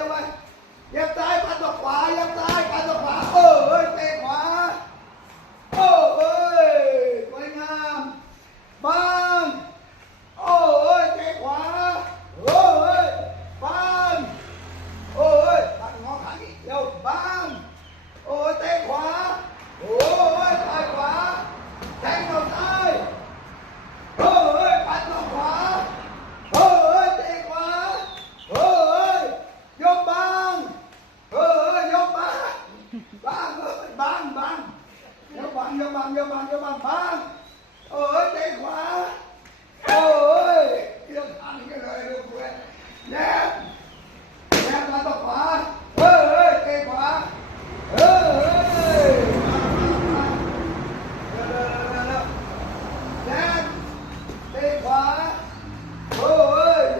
ยกไปเย็บซ้ายปัดตัวขวาเย็บซ้ายปัดตัวขวาเตะขวาสวยงามบังเตะขวาบังปัดงอขาอีกเร็วบังเตะขวาต่อยขวาแทงเข้าซ้ายปัดตัวขวาเตะขวายกบังยกบังบังยกบังบังเตะขวาเกี่ยวทางกันเลยลูกเว้ยแนบมาต่อขวาเตะขวาแนบเตะขวา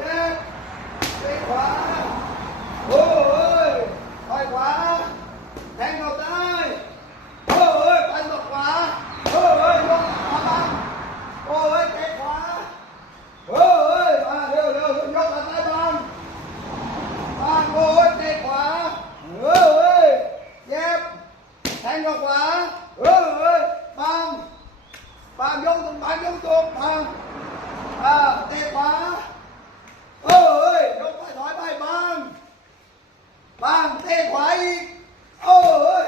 แนบเตะขวาต่อยขวาแทงเข้าใต้ปันต่อขวายกขาบังเตะขวามาเร็วยกขาซ้ายบังเตะขวาเย็บแทงเข้าขวาบังยกตรงบังเตะขวายกไปถอยไปบัง